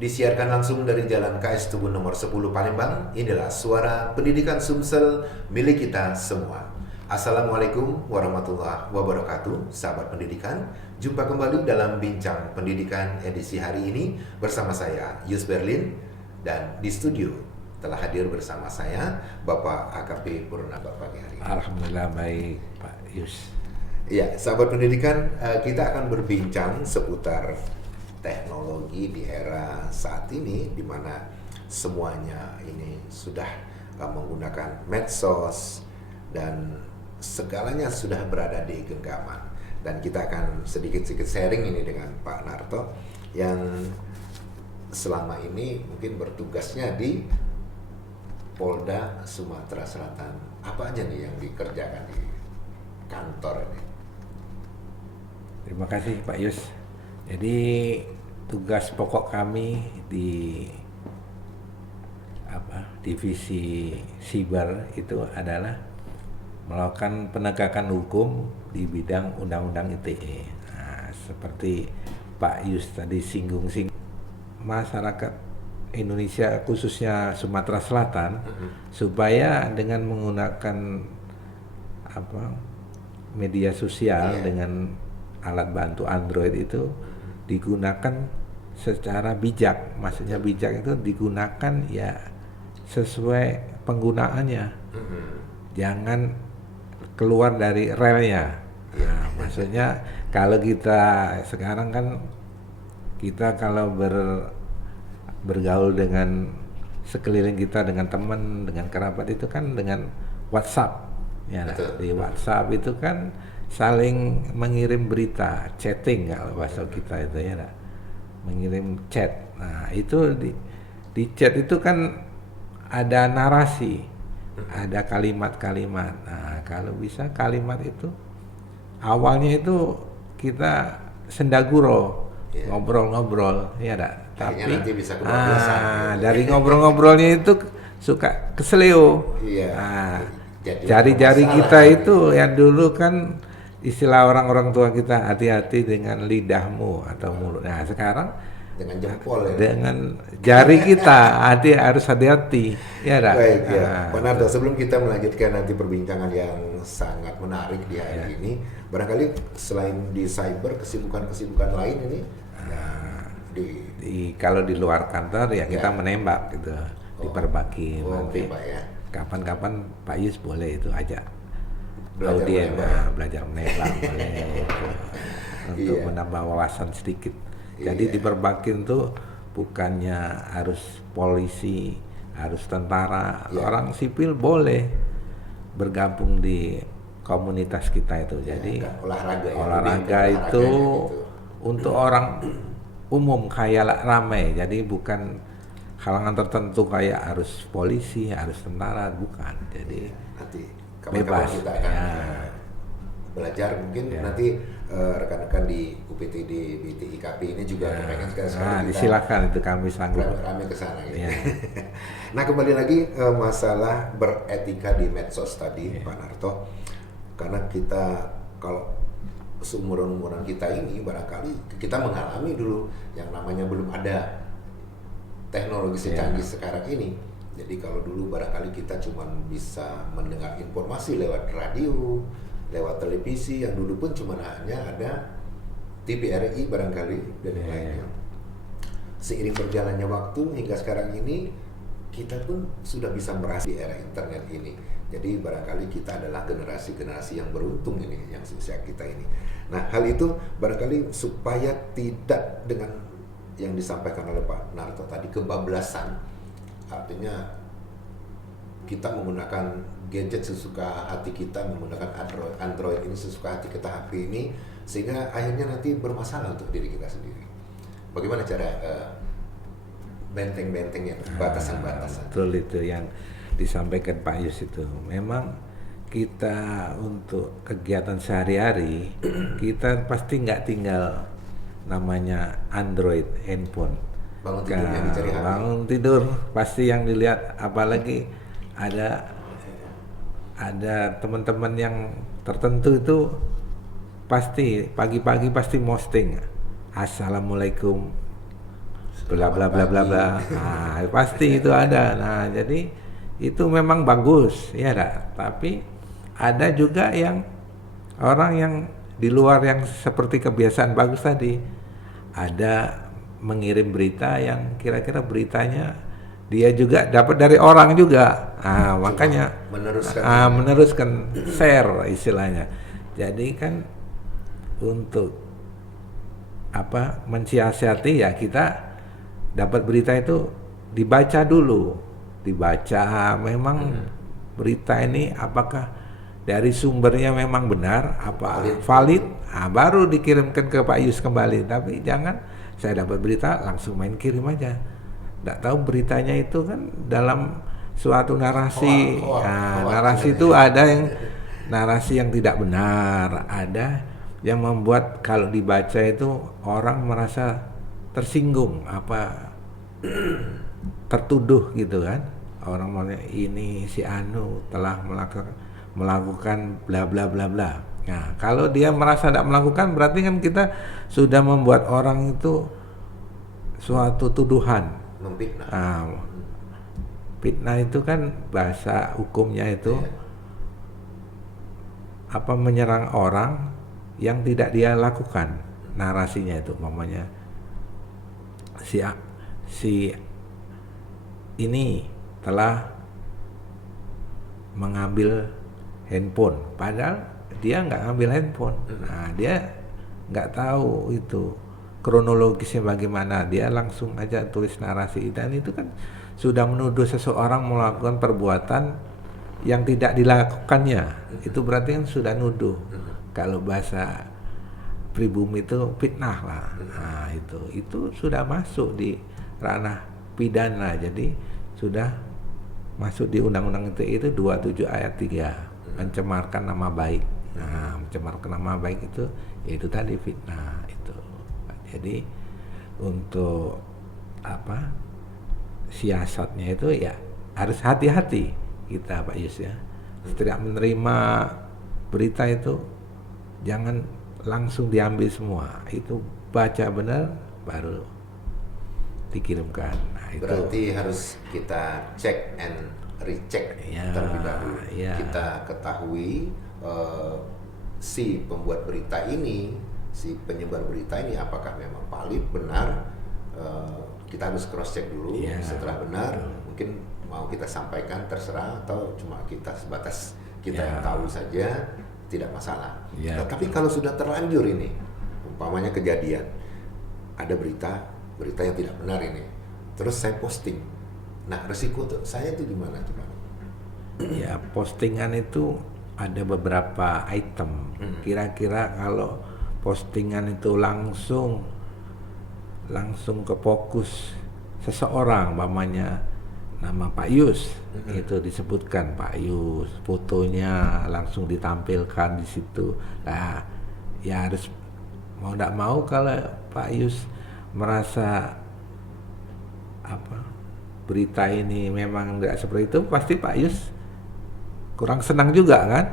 Disiarkan langsung dari Jalan KS Tubun nomor 10 Palembang. Inilah suara pendidikan Sumsel milik kita semua. Assalamualaikum warahmatullahi wabarakatuh, sahabat pendidikan. Jumpa kembali dalam Bincang Pendidikan edisi hari ini bersama saya, Yus Berlin. Dan di studio telah hadir bersama saya Bapak AKP Purnaba pagi hari ini. Alhamdulillah baik Pak Yus. Ya, sahabat pendidikan, kita akan berbincang seputar teknologi di era saat ini, di mana semuanya ini sudah menggunakan medsos dan segalanya sudah berada di genggaman. Dan kita akan sedikit-sedikit sharing ini dengan Pak Narto yang selama ini mungkin bertugasnya di Polda Sumatera Selatan. Apa aja nih yang dikerjakan di kantor ini? Terima kasih Pak Yus. Jadi tugas pokok kami di divisi siber itu adalah melakukan penegakan hukum di bidang undang-undang ITE. Nah, seperti Pak Yus tadi singgung masyarakat Indonesia khususnya Sumatera Selatan supaya dengan menggunakan media sosial dengan alat bantu Android itu digunakan secara bijak. Maksudnya bijak itu digunakan ya sesuai penggunaannya. Jangan keluar dari relnya. Nah, maksudnya kalau kita sekarang kan kita kalau bergaul dengan sekeliling kita, dengan teman, dengan kerabat itu kan dengan WhatsApp. Ya, di WhatsApp itu kan saling mengirim berita, chatting kalau bahasa kita itu ya, mengirim chat. Nah itu di chat itu kan ada narasi, ada kalimat-kalimat. Nah kalau bisa kalimat itu awalnya itu kita sendaguro, ngobrol-ngobrol, ya tapi nanti bisa dari ngobrol-ngobrolnya itu suka keseleo. Jari-jari kita itu yang dulu kan istilah orang-orang tua kita, hati-hati dengan lidahmu atau mulut. Nah sekarang dengan jempol ya. Dengan jari kita harus hati-hati. Ya dah. Baik ya. Pak Narto, sebelum kita melanjutkan nanti perbincangan yang sangat menarik di hari ini, barangkali selain di cyber kesibukan lain ini kalau di luar kantor ya kita menembak gitu, diperbagi nanti. Kapan-kapan Pak Yus boleh itu aja. Belajar menembak boleh itu, untuk menambah wawasan sedikit. Jadi diperbakin tuh bukannya harus polisi, harus tentara, orang sipil boleh bergabung di komunitas kita itu. Jadi olahraga itu untuk orang umum kayak ramai. Jadi bukan kalangan tertentu kayak harus polisi, harus tentara, bukan. Jadi nanti bebas. Kita akan belajar mungkin nanti rekan-rekan di UPTD BTIKP ini juga pengen sekali disilakan itu kami sanggup rame ke sana gitu. Nah kembali lagi masalah beretika di medsos tadi Pak Narto, karena kita kalau seumuran kita ini barangkali kita mengalami dulu yang namanya belum ada teknologi secanggih sekarang ini. Jadi kalau dulu barangkali kita cuma bisa mendengar informasi lewat radio, lewat televisi, yang dulu pun cuma hanya ada TVRI barangkali dan yang lainnya. Seiring berjalannya waktu hingga sekarang ini kita pun sudah bisa merasa di era internet ini. Jadi barangkali kita adalah generasi yang beruntung ini, yang seusia kita ini. Nah hal itu barangkali supaya tidak dengan yang disampaikan oleh Pak Narto tadi, kebablasan, artinya kita menggunakan gadget sesuka hati kita, menggunakan Android ini sesuka hati kita, HP ini, sehingga akhirnya nanti bermasalah untuk diri kita sendiri. Bagaimana cara benteng-bentengnya, batasan-batasan? Betul itu yang disampaikan Pak Yus itu. Memang kita untuk kegiatan sehari-hari kita pasti nggak tinggal namanya Android handphone. Bangun tidur pasti yang dilihat, apalagi ada teman-teman yang tertentu itu pasti pagi-pagi pasti posting Assalamualaikum bla bla bla bla pagi. bla. Nah, pasti itu ada. Nah, jadi itu memang bagus, ya dah. Tapi ada juga yang orang yang di luar yang seperti kebiasaan bagus tadi, ada mengirim berita yang kira-kira beritanya dia juga dapat dari orang juga. Cuma Makanya meneruskan ini. meneruskan share istilahnya. Jadi kan untuk apa mensiasati ya kita dapat berita itu dibaca dulu, dibaca memang berita ini apakah dari sumbernya memang benar apa valid, baru dikirimkan ke Pak Yus kembali. Tapi jangan saya dapat berita langsung main kirim aja, nggak tahu beritanya itu kan dalam suatu narasi. Narasi itu ada yang narasi yang tidak benar, ada yang membuat kalau dibaca itu orang merasa tersinggung apa tertuduh gitu kan, orang mau ini si Anu telah melakukan bla bla bla bla. Nah kalau dia merasa tidak melakukan berarti kan kita sudah membuat orang itu suatu tuduhan. Memfitnah. Fitnah itu kan bahasa hukumnya itu apa menyerang orang yang tidak dia lakukan. Narasinya itu umpamanya si ini telah mengambil handphone, padahal dia nggak ngambil handphone. Nah dia nggak tahu itu kronologisnya bagaimana, dia langsung aja tulis narasi, dan itu kan sudah menuduh seseorang melakukan perbuatan yang tidak dilakukannya. Itu berarti kan sudah nuduh. Kalau bahasa pribumi itu fitnah lah. Nah itu sudah masuk di ranah pidana, jadi sudah masuk di Undang-Undang ITE itu 27 ayat 3, mencemarkan nama baik. Nah, mencemarkan nama baik itu tadi fitnah itu. Jadi untuk apa siasatnya itu ya harus hati-hati kita Pak Yus ya. Setiap menerima berita itu jangan langsung diambil semua, itu baca benar baru dikirimkan. Nah, Berarti harus kita check and recheck terlebih dahulu. Kita ketahui si pembuat berita ini, si penyebar berita ini apakah memang valid, benar. Kita harus cross check dulu. Setelah benar, mungkin mau kita sampaikan terserah, atau cuma kita sebatas kita yang tahu saja, tidak masalah. Tapi kalau sudah terlanjur ini, umpamanya kejadian, ada berita yang tidak benar ini, terus saya posting, nah resiko tuh saya itu gimana tuh Pak? Ya postingan itu ada beberapa item. Kira-kira kalau postingan itu langsung ke fokus seseorang, umpamanya nama Pak Yus, itu disebutkan Pak Yus, fotonya langsung ditampilkan di situ. Nah, ya harus mau tidak mau kalau Pak Yus merasa apa berita ini memang tidak seperti itu, pasti Pak Yus kurang senang juga kan,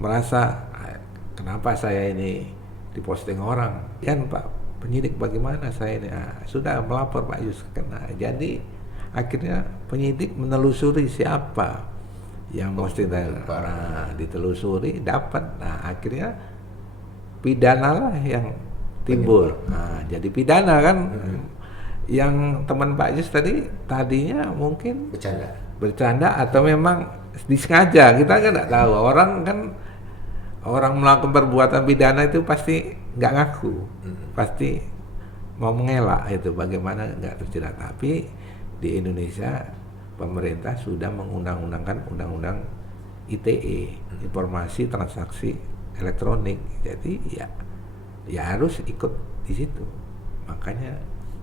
merasa kenapa saya ini diposting orang kan Pak penyidik, bagaimana saya ini sudah melapor Pak Yus kena. jadi akhirnya penyidik menelusuri siapa yang mesti ditelusuri, dapat. Nah akhirnya pidana lah yang timbul. Nah jadi pidana kan. Yang teman Pak Yus tadinya mungkin bercanda atau memang disengaja, kita kan nggak tahu. Orang melakukan perbuatan pidana itu pasti nggak ngaku, pasti mau mengelak itu bagaimana nggak terjerat. Tapi di Indonesia pemerintah sudah mengundang-undangkan undang-undang ITE, informasi transaksi elektronik. Jadi ya harus ikut di situ. Makanya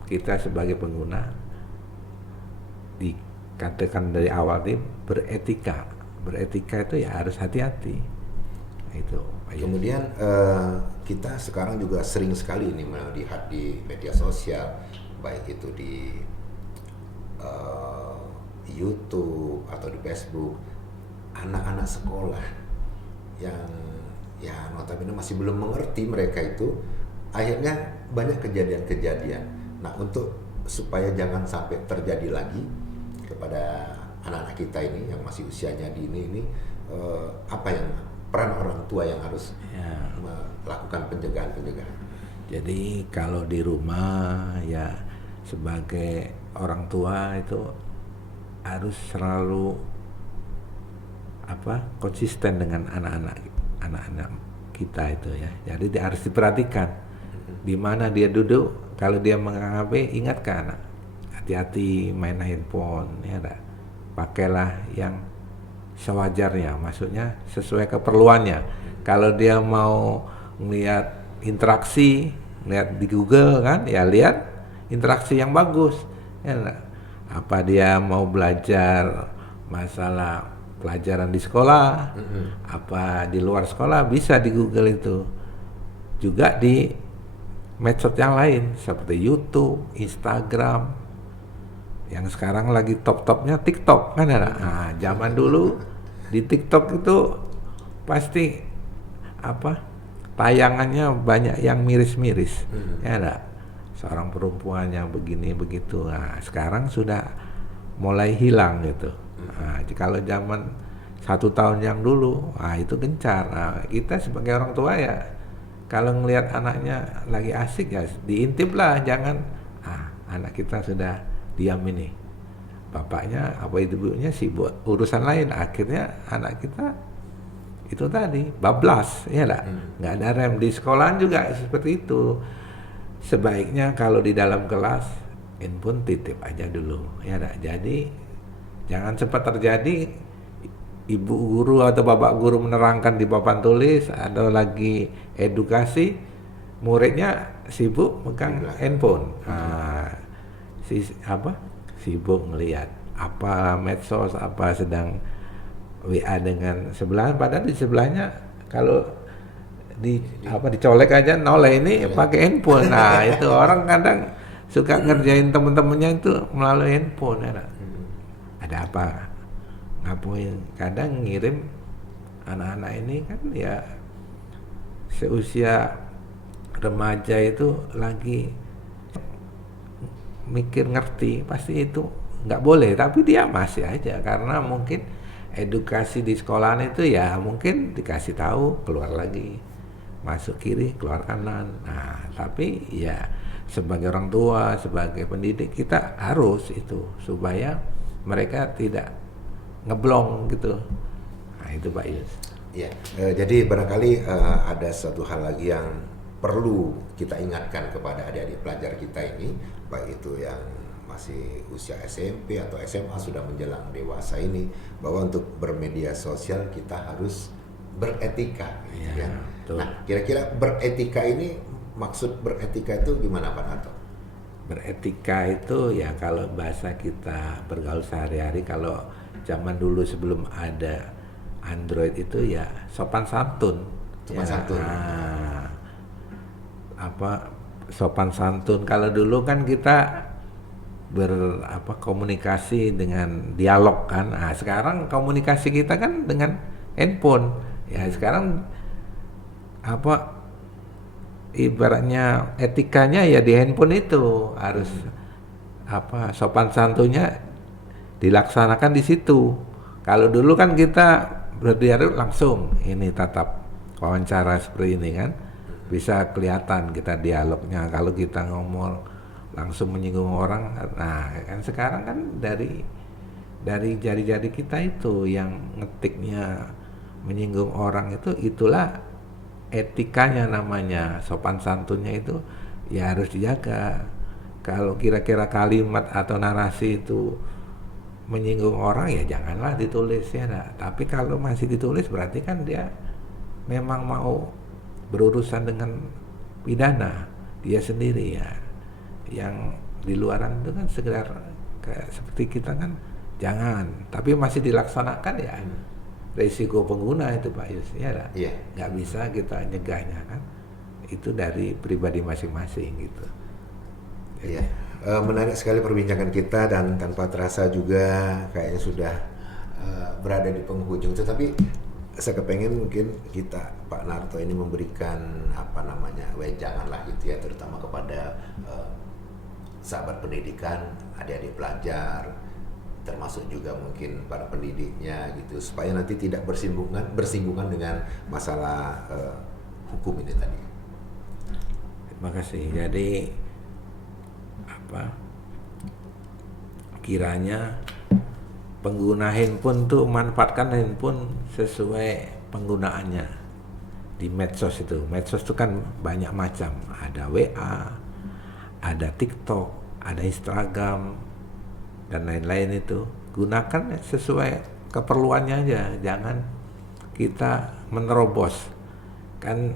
kita sebagai pengguna dikatakan dari awal ini beretika itu ya harus hati-hati. Nah, itu. Kemudian kita sekarang juga sering sekali ini melihat di media sosial, baik itu di YouTube atau di Facebook, anak-anak sekolah yang ya notabene masih belum mengerti mereka itu, akhirnya banyak kejadian-kejadian. Nah untuk supaya jangan sampai terjadi lagi kepada anak-anak kita ini yang masih usianya dini ini, apa yang peran orang tua yang harus Ya. melakukan pencegahan-pencegahan? Jadi kalau di rumah ya sebagai orang tua itu harus selalu konsisten dengan anak-anak kita itu ya. Jadi harus diperhatikan di mana dia duduk. Kalau dia megang HP, ingatkan hati-hati main handphone ya. Pakailah yang sewajarnya, maksudnya sesuai keperluannya. Kalau dia mau melihat interaksi, lihat di Google kan, ya lihat interaksi yang bagus. Ya, apa dia mau belajar masalah pelajaran di sekolah, apa di luar sekolah, bisa di Google itu. Juga di medsos yang lain seperti YouTube, Instagram. Yang sekarang lagi top-topnya TikTok kan ada. Nah, zaman dulu di TikTok itu pasti tayangannya banyak yang miris-miris. Ya ada. Seorang perempuan yang begini begitu. Nah, sekarang sudah mulai hilang gitu. Nah, kalau zaman 1 tahun yang dulu, itu gencar. Nah, kita sebagai orang tua ya kalau ngelihat anaknya lagi asik ya diintip lah, jangan anak kita sudah diam ini, bapaknya apa ibunya sibuk urusan lain, akhirnya anak kita itu tadi bablas ya nggak ada rem. Di sekolahan juga seperti itu. Sebaiknya kalau di dalam kelas handphone titip aja dulu ya jadi jangan sempat terjadi ibu guru atau bapak guru menerangkan di papan tulis atau lagi edukasi, muridnya sibuk megang handphone. Sibuk ngelihat apa medsos, apa sedang WA dengan sebelah, padahal di sebelahnya kalau dicolek aja noleh ini pakai handphone. Nah, itu orang kadang suka ngerjain temen-temennya itu melalui handphone ya. Ada apa? Ngapain? Kadang ngirim anak-anak ini kan ya seusia remaja itu lagi mikir ngerti, pasti itu nggak boleh, tapi dia masih aja karena mungkin edukasi di sekolahan itu ya mungkin dikasih tahu keluar lagi, masuk kiri keluar kanan. Nah, tapi ya sebagai orang tua, sebagai pendidik kita harus itu supaya mereka tidak ngeblong gitu. Nah, itu Pak Yus. Ya, jadi barangkali ada satu hal lagi yang perlu kita ingatkan kepada adik-adik pelajar kita ini, baik itu yang masih usia SMP atau SMA sudah menjelang dewasa ini, bahwa untuk bermedia sosial kita harus beretika. Ya. Nah, kira-kira beretika ini, maksud beretika itu gimana Pak Narto? Beretika itu ya kalau bahasa kita bergaul sehari-hari, kalau zaman dulu sebelum ada Android itu ya sopan santun. Sopan santun. Sopan santun. Kalau dulu kan kita komunikasi dengan dialog kan. Nah, sekarang komunikasi kita kan dengan handphone. Ya sekarang ibaratnya etikanya ya di handphone itu harus sopan santunnya dilaksanakan di situ. Kalau dulu kan kita berdialog langsung, ini tatap wawancara seperti ini kan, bisa kelihatan kita dialognya. Kalau kita ngomong langsung menyinggung orang, nah kan sekarang kan dari jari-jari kita itu yang ngetiknya menyinggung orang itu, itulah etikanya namanya, sopan santunnya itu ya harus dijaga. Kalau kira-kira kalimat atau narasi itu menyinggung orang ya janganlah ditulis ya. Tapi kalau masih ditulis berarti kan dia memang mau berurusan dengan pidana dia sendiri ya. Yang di luaran itu kan sekedar seperti kita kan jangan, tapi masih dilaksanakan ya risiko pengguna itu Pak Yus ya nggak bisa kita nyegahnya kan, itu dari pribadi masing-masing gitu. Iya. Menarik sekali perbincangan kita dan tanpa terasa juga kayaknya sudah berada di penghujung. Tetapi saya kepengen mungkin kita Pak Narto ini memberikan wejangan lah gitu ya, terutama kepada sahabat pendidikan, adik-adik pelajar, termasuk juga mungkin para pendidiknya gitu, supaya nanti tidak bersinggungan dengan masalah hukum ini tadi. Terima kasih. Jadi kiranya pengguna handphone tuh manfaatkan handphone sesuai penggunaannya di medsos itu. Medsos itu kan banyak macam, ada WA, ada TikTok, ada Instagram dan lain-lain itu. Gunakan sesuai keperluannya aja, jangan kita menerobos. Kan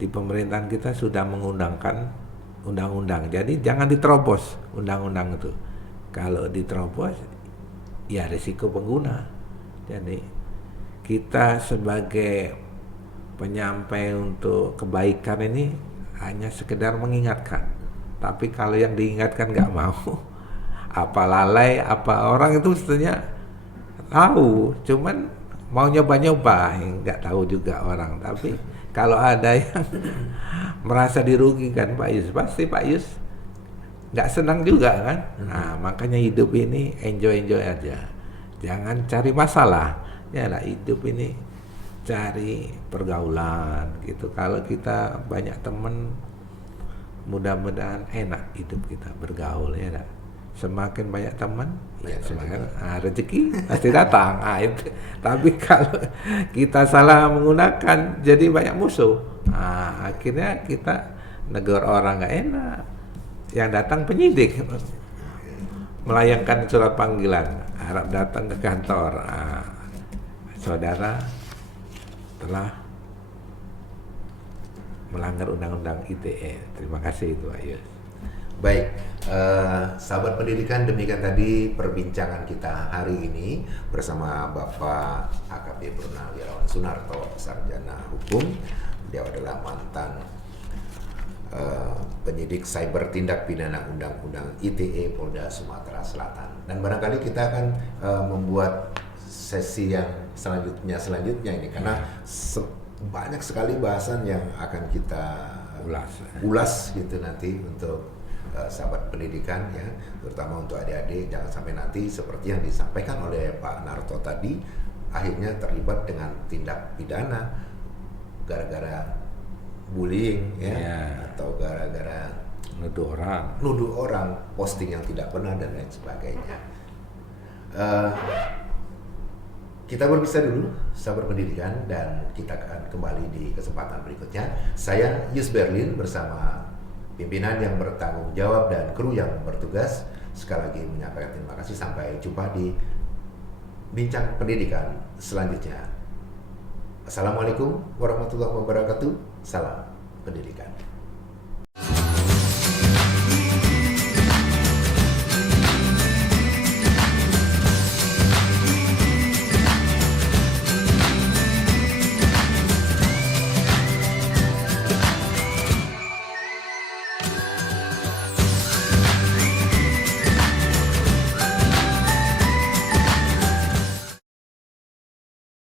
di pemerintahan kita sudah mengundangkan undang-undang, jadi jangan diterobos undang-undang itu. Kalau diterobos ya risiko pengguna. Jadi kita sebagai penyampai untuk kebaikan ini hanya sekedar mengingatkan. Tapi kalau yang diingatkan nggak mau, apa lalai, apa orang itu sebenarnya tahu, cuman mau nyoba-nyoba, nggak tahu juga orang. Tapi kalau ada yang merasa dirugikan Pak Yus, pasti Pak Yus nggak senang juga kan. Nah, makanya hidup ini enjoy aja, jangan cari masalah ya lah. Hidup ini cari pergaulan gitu. Kalau kita banyak teman, mudah-mudahan enak hidup kita bergaul ya lah. Semakin banyak teman ya semakin rezeki pasti datang. Itu. Tapi kalau kita salah menggunakan jadi banyak musuh. Akhirnya kita negur orang nggak enak. Yang datang penyidik melayangkan surat panggilan, harap datang ke kantor. Saudara telah melanggar undang-undang ITE. Terima kasih itu Pak Yus. Baik, sahabat pendidikan, demikian tadi perbincangan kita hari ini bersama Bapak AKP Purnawirawan Sunarto, Sarjana Hukum. Beliau adalah mantan penyidik cyber tindak pidana Undang-Undang ITE Polda Sumatera Selatan. Dan barangkali kita akan membuat sesi yang selanjutnya ini, karena banyak sekali bahasan yang akan kita ulas gitu nanti untuk sahabat pendidikan ya, terutama untuk adik-adik. Jangan sampai nanti seperti yang disampaikan oleh Pak Narto tadi, akhirnya terlibat dengan tindak pidana gara-gara bullying ya. Atau gara-gara nuduh orang posting yang tidak benar dan lain sebagainya. Kita berpisah dulu sahabat pendidikan, dan kita akan kembali di kesempatan berikutnya. Saya Yus Berlin bersama pimpinan yang bertanggung jawab dan kru yang bertugas sekali lagi menyampaikan terima kasih. Sampai jumpa di bincang pendidikan selanjutnya. Assalamualaikum warahmatullahi wabarakatuh. Salam pendidikan.